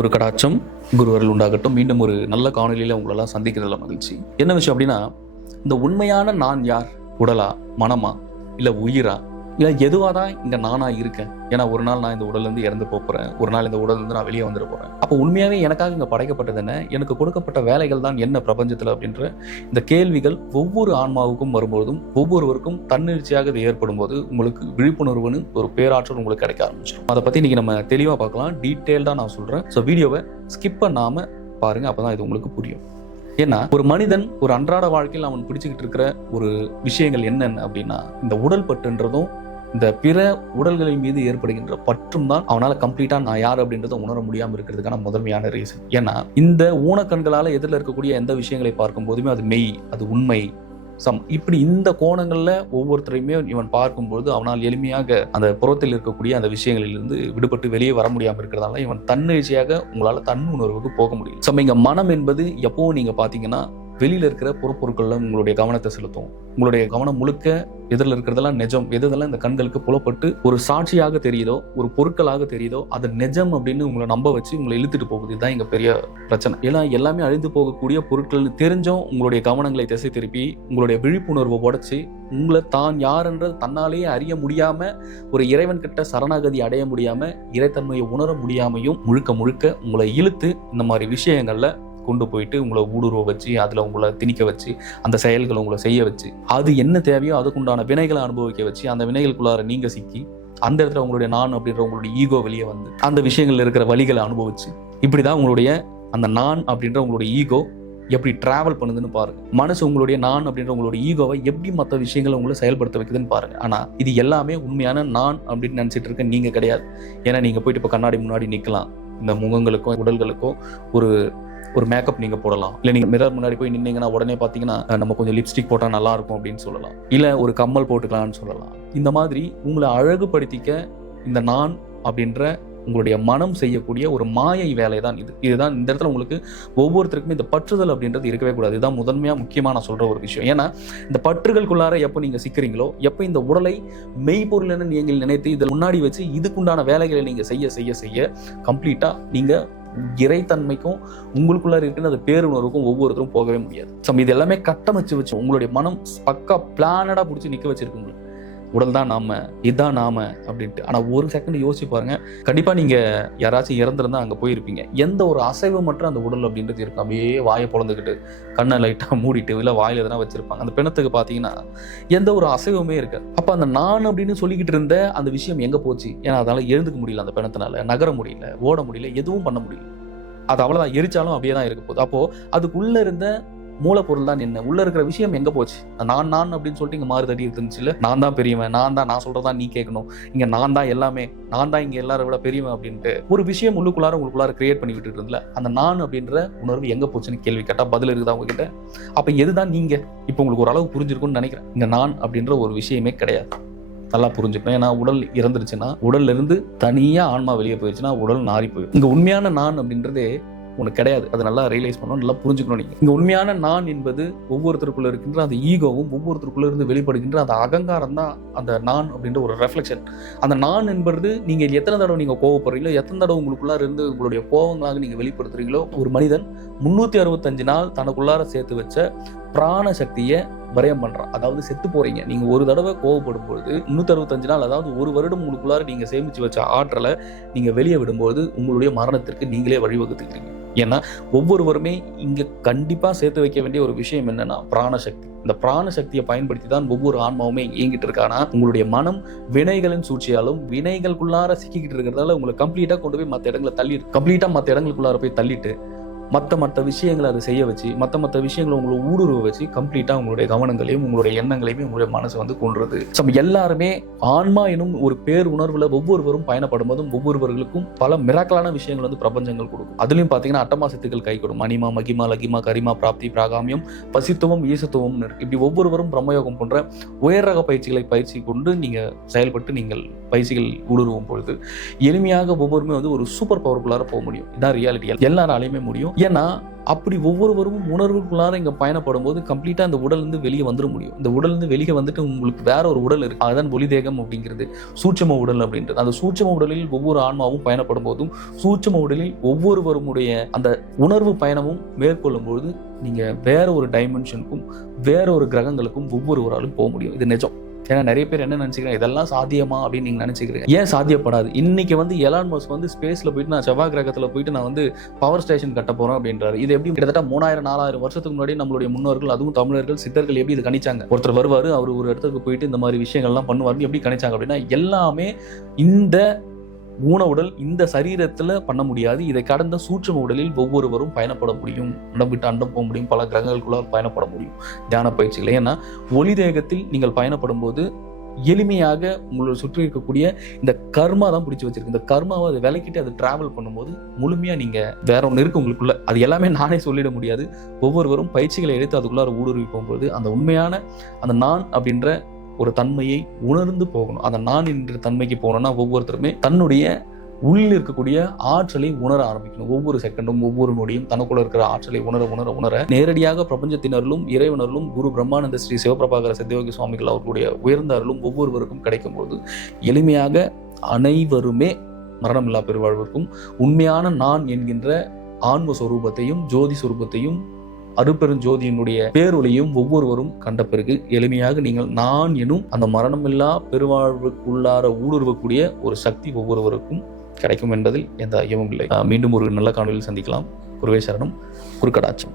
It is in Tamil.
குரு கடாட்சம், குருவர்கள் உண்டாகட்டும். மீண்டும் ஒரு நல்ல காணொலியில் உங்களெல்லாம் சந்திக்கிறதுல மகிழ்ச்சி. என்ன விஷயம் அப்படின்னா, இந்த உண்மையான நான் யார்? உடலா, மனமா, இல்லை உயிரா, இல்லை எதுவாக தான் இங்கே நானாக இருக்கேன்? ஏன்னா ஒரு நாள் நான் இந்த உடல்லேருந்து இறந்து போகிறேன், ஒரு நாள் இந்த உடல்லேருந்து நான் வெளியே வந்துட போகிறேன். அப்போ உண்மையாகவே எனக்காக இங்கே படைக்கப்பட்டது என்ன? எனக்கு கொடுக்கப்பட்ட வேலைகள் தான் என்ன பிரபஞ்சத்தில்? அப்படின்ற இந்த கேள்விகள் ஒவ்வொரு ஆன்மாவுக்கும் வரும்போதும், ஒவ்வொருவருக்கும் தன்னெழுச்சியாக இது ஏற்படும் போது உங்களுக்கு விழிப்புணர்வுன்னு ஒரு பேராற்றல் உங்களுக்கு கிடைக்க ஆரம்பிச்சிடும். அதை பற்றி இன்றைக்கி நம்ம தெளிவாக பார்க்கலாம். டீட்டெயில்டாக நான் சொல்கிறேன். ஸோ வீடியோவை ஸ்கிப் பண்ணாமல் பாருங்கள், அப்போ தான் இது உங்களுக்கு புரியும். ஏன்னா ஒரு மனிதன் ஒரு அன்றாட வாழ்க்கையில் அவன் பிடிச்சிக்கிட்டு இருக்கிற ஒரு விஷயங்கள் என்னென்ன அப்படின்னா, இந்த உடல் பற்றுன்றதும் இந்த பிற உடல்களின் மீது ஏற்படுகின்ற பற்றும் தான் அவனால கம்ப்ளீட்டா நான் யார் அப்படின்றத உணர முடியாமல் இருக்கிறதுக்கான முதன்மையான ரீசன். ஏன்னா இந்த ஊனக்கண்களால எதிரில் இருக்கக்கூடிய எந்த விஷயங்களை பார்க்கும் போதுமே அது மெய், அது உண்மை, இப்படி இந்த கோணங்கள்ல ஒவ்வொருத்தரையுமே இவன் பார்க்கும்போது அவனால் எளிமையாக அந்த புறத்தில் இருக்கக்கூடிய அந்த விஷயங்களிலிருந்து விடுபட்டு வெளியே வர முடியாமல் இருக்கிறதால இவன் தன்னெழுச்சியாக உங்களால தன் உணர்வுக்கு போக முடியும். இங்க மனம் என்பது எப்பவும் நீங்க பாத்தீங்கன்னா வெளியில இருக்கிற புறப்பொருட்கள்ல உங்களுடைய கவனத்தை செலுத்தும். உங்களுடைய கவனம் முழுக்க எதிரில் இருக்கிறதெல்லாம் நிஜம், எதெல்லாம் இந்த கண்களுக்கு புலப்பட்டு ஒரு சாட்சியாக தெரியுதோ, ஒரு பொருட்களாக தெரியுதோ, அது நிஜம் அப்படின்னு உங்களை நம்ப வச்சு உங்களை இழுத்துட்டு போகுது. இதுதான் இங்க பெரிய பிரச்சனை. ஏன்னா எல்லாமே அழிந்து போகக்கூடிய பொருட்கள்னு தெரிஞ்சும் உங்களுடைய கவனங்களை திசை திருப்பி உங்களுடைய விழிப்புணர்வை உடைச்சு உங்களை தான் யாருன்றது தன்னாலேயே அறிய முடியாம, ஒரு இறைவன் கிட்ட சரணாகதி அடைய முடியாம, இறைத்தன்மையை உணர முடியாமையும் முழுக்க முழுக்க உங்களை இழுத்து இந்த மாதிரி விஷயங்கள்ல கொண்டு போயிட்டு உங்களை ஊடுருவ வச்சு, அதில் உங்களை திணிக்க வச்சு, அந்த செயல்களை உங்களை செய்ய வச்சு, அது என்ன தேவையோ அதுக்குண்டான வினைகளை அனுபவிக்க வச்சு, அந்த வினைகளுக்குள்ளார நீங்க சிக்கி அந்த இடத்துல உங்களுடைய நான் அப்படின்ற உங்களுடைய ஈகோ வெளியே வந்து அந்த விஷயங்கள்ல இருக்கிற வழிகளை அனுபவிச்சு, இப்படிதான் உங்களுடைய அந்த நான் அப்படின்ற உங்களுடைய ஈகோ எப்படி டிராவல் பண்ணுதுன்னு பாருங்க. மனசு உங்களுடைய நான் அப்படின்ற உங்களுடைய ஈகோவை எப்படி மற்ற விஷயங்களை உங்களை செயல்படுத்த வைக்குதுன்னு பாருங்க. ஆனா இது எல்லாமே உண்மையான நான் அப்படின்னு நினைச்சிட்டு இருக்க நீங்க கிடையாது. ஏன்னா நீங்க போயிட்டு இப்போ கண்ணாடி முன்னாடி நிற்கலாம், இந்த முகங்களுக்கும் உடல்களுக்கும் ஒரு மேக்கப் நீங்க போடலாம், இல்லை நீங்க மிரர் முன்னாடி போய் நின்னீங்கன்னா உடனே பார்த்தீங்கன்னா நம்ம கொஞ்சம் லிப்ஸ்டிக் போட்டால் நல்லா இருக்கும் அப்படின்னு சொல்லலாம், இல்லை ஒரு கம்மல் போட்டுக்கலாம்னு சொல்லலாம். இந்த மாதிரி உங்களை அழகுபடுத்திக்க இந்த நான் அப்படின்ற உங்களுடைய மனம் செய்யக்கூடிய ஒரு மாயை வேலை தான் இதுதான் இந்த இடத்துல உங்களுக்கு ஒவ்வொருத்தருக்குமே இந்த பற்றுதல் அப்படின்றது இருக்கவே கூடாது. இதுதான் முதன்மையா முக்கியமா நான் சொல்ற ஒரு விஷயம். ஏன்னா இந்த பற்றுகளுக்குள்ளார எப்போ நீங்க சிக்கிறீங்களோ, எப்போ இந்த உடலை மெய்ப்பொருள் என நீங்கள் நினைத்து இதில் முன்னாடி வச்சு இதுக்குண்டான வேலைகளை நீங்க செய்ய செய்ய செய்ய கம்ப்ளீட்டா நீங்க இறைத்தன்மைக்கும் உங்களுக்குள்ள இருக்கிற அந்த பேருணர்வுக்கும் ஒவ்வொருத்தரும் போகவே முடியாது. இது எல்லாமே கட்டமைச்சு வச்சு உங்களுடைய மனம் பக்கா பிளானடா பிடிச்சி நிக்க வச்சிருக்கு. உடல் தான் நாம, இதுதான் நாம அப்படின்ட்டு. ஆனா ஒரு செகண்ட் யோசிச்சு பாருங்க, கண்டிப்பா நீங்க யாராச்சும் இறந்துருந்தா அங்க போயிருப்பீங்க. எந்த ஒரு அசைவு மற்றும் அந்த உடல் அப்படின்றது இருக்கும். அப்படியே வாயை பொழந்துக்கிட்டு கண்ணை லைட்டா மூடிட்டு இல்லை வாயில எதனா வச்சிருப்பாங்க. அந்த பிணத்துக்கு பாத்தீங்கன்னா எந்த ஒரு அசைவுமே இருக்காது. அப்ப அந்த நான் அப்படின்னு சொல்லிக்கிட்டு இருந்த அந்த விஷயம் எங்க போச்சு? ஏன்னா அதனால எழுந்துக்க முடியல, அந்த பிணத்தினால நகர முடியல, ஓட முடியல, எதுவும் பண்ண முடியல. அது அவ்வளவுதான், எரிச்சாலும் அப்படியே தான் இருக்க போகுது. அப்போ அதுக்குள்ள இருந்த மூலப்பொருள் தான் என்ன, உள்ள இருக்கிற விஷயம் எங்க போச்சு? நான் அப்படின்னு சொல்லிட்டு இங்க மாறுதடி இருந்துச்சு. இல்ல நான் தான் பெரியவன், நான் சொல்றதா நீ கேட்கணும், இங்க நான் தான் எல்லாமே, நான் தான் இங்க எல்லாரும் விட பெரியவன் அப்படின்ட்டு ஒரு விஷயம் உங்களுக்குள்ளார கிரியேட் பண்ணி விட்டுட்டு இருந்தல, அந்த நான் அப்படின்ற உணர்வு எங்க போச்சுன்னு கேள்வி கேட்டா பதில் இருக்குதா உங்ககிட்ட? அப்ப எதுதான் நீங்க? இப்ப உங்களுக்கு ஒரு அளவு புரிஞ்சிருக்கும்னு நினைக்கிறேன். இங்க நான் அப்படின்ற ஒரு விஷயமே கிடையாது. நல்லா புரிஞ்சுக்கணும். ஏன்னா உடல் இறந்துருச்சுன்னா, உடல்ல இருந்து தனியா ஆன்மா வெளியே போயிடுச்சுன்னா உடல் நாரி போயிடும். இங்க உண்மையான நான் அப்படின்றதே உனக்கு கிடையாது. அதை நல்லா ரியலைஸ் பண்ணணும், நல்லா புரிஞ்சுக்கணும். நீங்க இங்க உண்மையான நான் என்பது ஒவ்வொருத்தருக்குள்ள இருக்கின்ற அந்த ஈகோவும் ஒவ்வொருத்தருக்குள்ள இருந்து வெளிப்படுகின்ற அந்த அகங்காரம் தான் அந்த நான் அப்படின்ற ஒரு ரெஃப்ளெக்ஷன். அந்த நான் என்பது நீங்க எத்தனை தடவை நீங்க கோவப்படுறீங்களோ, எத்தனை தடவை உங்களுக்குள்ளார இருந்து உங்களுடைய கோவங்களாக நீங்க வெளிப்படுத்துறீங்களோ, ஒரு மனிதன் 365 நாள் தனக்குள்ளார சேர்த்து வச்ச பிராண சக்தியை விரயம் பண்றான். அதாவது செத்து போறீங்க நீங்க ஒரு தடவை கோவப்படும் பொழுது 365 நாள், அதாவது ஒரு வருடம் உங்களுக்குள்ளார நீங்க சேமிச்சு வச்ச ஆற்றலை நீங்க வெளியே விடும்போது உங்களுடைய மரணத்திற்கு நீங்களே வழிவகுத்துக்கிறீங்க. ஏன்னா ஒவ்வொருவருமே இங்க கண்டிப்பா சேர்த்து வைக்க வேண்டிய ஒரு விஷயம் என்னன்னா பிராணசக்தி. இந்த பிராணசக்தியை பயன்படுத்தி தான் ஒவ்வொரு ஆன்மாவுமே இயங்கிட்டு இருக்கானா, உங்களுடைய மனம் வினைகளின் சூழ்ச்சியாலும் வினைகளுக்குள்ளார சிக்கிக்கிட்டு இருக்கிறதால உங்களை கம்ப்ளீட்டா கொண்டு போய் மற்ற இடங்களுக்குள்ளார போய் தள்ளிட்டு மற்ற விஷயங்களை அதை செய்ய வச்சு மற்ற விஷயங்களை உங்களை ஊடுருவ வச்சு கம்ப்ளீட்டா உங்களுடைய கவனங்களையும் உங்களுடைய எண்ணங்களையுமே உங்களுடைய மனசு வந்து கொள்றது. எல்லாருமே ஆன்மா எனும் ஒரு பேர் உணர்வுல ஒவ்வொருவரும் பயணப்படும் போதும் ஒவ்வொருவர்களுக்கும் பல மிராக்கலான விஷயங்கள் வந்து பிரபஞ்சங்கள் கொடுக்கும். அதுலயும் பாத்தீங்கன்னா அட்டமாசத்துக்கள் கை கொடுக்கும். மணிமா, மகிமா, லகிமா, கரிமா, பிராப்தி, பிராகாமியம், பசித்துவம், ஈசத்துவம் இருக்கு. இப்படி ஒவ்வொருவரும் பிரம்மயோகம் போன்ற உயர் ரக பயிற்சி கொண்டு நீங்க செயல்பட்டு நீங்கள் பயிற்சிகள் ஊடுருவும் பொழுது எளிமையாக ஒவ்வொருமே வந்து ஒரு சூப்பர் பவர்ஃபுல்லாக போக முடியும். இதான் ரியாலிட்டி. எல்லாராலையுமே முடியும். ஏன்னா அப்படி ஒவ்வொருவரும் உணர்வுக்குள்ளார இங்கே பயணப்படும் போது கம்ப்ளீட்டாக இந்த உடல்லேருந்து வெளியே வந்துட முடியும். இந்த உடல்லேருந்து வெளியே வந்துட்டு உங்களுக்கு வேற ஒரு உடல் இருக்குது. அதுதான் ஒளிதேகம் அப்படிங்கிறது, சூட்சும உடல் அப்படின்றது. அந்த சூட்சும உடலில் ஒவ்வொரு ஆன்மாவும் பயணப்படும் போதும், சூட்சும உடலில் ஒவ்வொருவருடைய அந்த உணர்வு பயணமும் மேற்கொள்ளும் பொழுது நீங்கள் வேற ஒரு டைமென்ஷனுக்கும் வேற ஒரு கிரகங்களுக்கும் ஒவ்வொருவராலும் போக முடியும். இது நிஜம். ஏன்னா நிறைய பேர் என்ன நினைச்சுக்கிறேன், இதெல்லாம் சாத்தியமா அப்படின்னு நீங்க நினைச்சுக்கிறீங்க. ஏன் சாத்தியப்படாது? இன்னைக்கு எலான் மஸ்க் ஸ்பேஸ்ல போயிட்டு நான் செவ்வாய் கிரகத்துல போயிட்டு நான் பவர் ஸ்டேஷன் கட்ட போறேன் அப்படின்றாரு. இது எப்படி கிட்டத்தட்ட 3000-4000 வருஷத்துக்கு முன்னாடி நம்மளுடைய முன்னோர்கள், அதுவும் தமிழர்கள், சித்தர்கள் எப்படி இது கணிச்சாங்க? ஒருத்தர் வருவாரு, அவர் ஒரு இடத்துக்கு போயிட்டு இந்த மாதிரி விஷயங்கள்லாம் பண்ணுவாருன்னு எப்படி கணிச்சாங்க அப்படின்னா, எல்லாமே இந்த ஊன உடல் இந்த சரீரத்துல பண்ண முடியாது. இதை கடந்த சூட்சும உடலில் ஒவ்வொருவரும் பயணப்பட முடியும். அண்டம் விட்டு அண்டம் போக முடியும், பல கிரகங்களுக்குள்ள பயணப்பட முடியும் தியான பயிற்சிகள். ஏன்னா ஒளி தேகத்தில் நீங்கள் பயணப்படும் போது எளிமையாக உங்களை சுற்றி இருக்கக்கூடிய இந்த கர்மா தான் பிடிச்சி வச்சிருக்கு. இந்த கர்மாவை அதை விலக்கிட்டு அதை டிராவல் பண்ணும்போது முழுமையா நீங்க வேற ஒன்று இருக்கு உங்களுக்குள்ள. அது எல்லாமே நானே சொல்லிட முடியாது. ஒவ்வொருவரும் பயிற்சிகளை எடுத்து அதுக்குள்ளார ஊடுருவி போகும்போது அந்த உண்மையான அந்த நான் அப்படின்ற ஒரு தன்மையை உணர்ந்து போகணும். அந்த நான் என்ற தன்மைக்கு போனோம்னா ஒவ்வொருத்தருமே தன்னுடைய உள்ளில் இருக்கக்கூடிய ஆற்றலை உணர ஆரம்பிக்கணும். ஒவ்வொரு செகண்டும் ஒவ்வொரு நொடியும் தனக்குள்ள இருக்கிற ஆற்றலை உணர உணர உணர நேரடியாக பிரபஞ்சத்தினர்களும் இறைவனர்களும் குரு பிரம்மானந்த ஸ்ரீ சிவபிரபாகர சித்தயோகி சுவாமிகள் அவர்களுடைய உயர்ந்த அருளும் ஒவ்வொருவருக்கும் கிடைக்கும் போது எளிமையாக அனைவருமே மரணமில்லா பெருவாழ்விற்கும் உண்மையான நான் என்கின்ற ஆன்ம சொரூபத்தையும் ஜோதி சொரூபத்தையும் அருப்பெருஞ்சோதியினுடைய பேரொளியும் ஒவ்வொருவரும் கண்ட பிறகு எளிமையாக நீங்கள் நான் எனும் அந்த மரணமில்லா பெருவாழ்வுக்குள்ளார ஊடுருவக்கூடிய ஒரு சக்தி ஒவ்வொருவருக்கும் கிடைக்கும் என்பதில் எந்த ஐயமும் இல்லை. மீண்டும் ஒரு நல்ல காணொலியில் சந்திக்கலாம். குருவே சரணம். குருக்கடாட்சம்.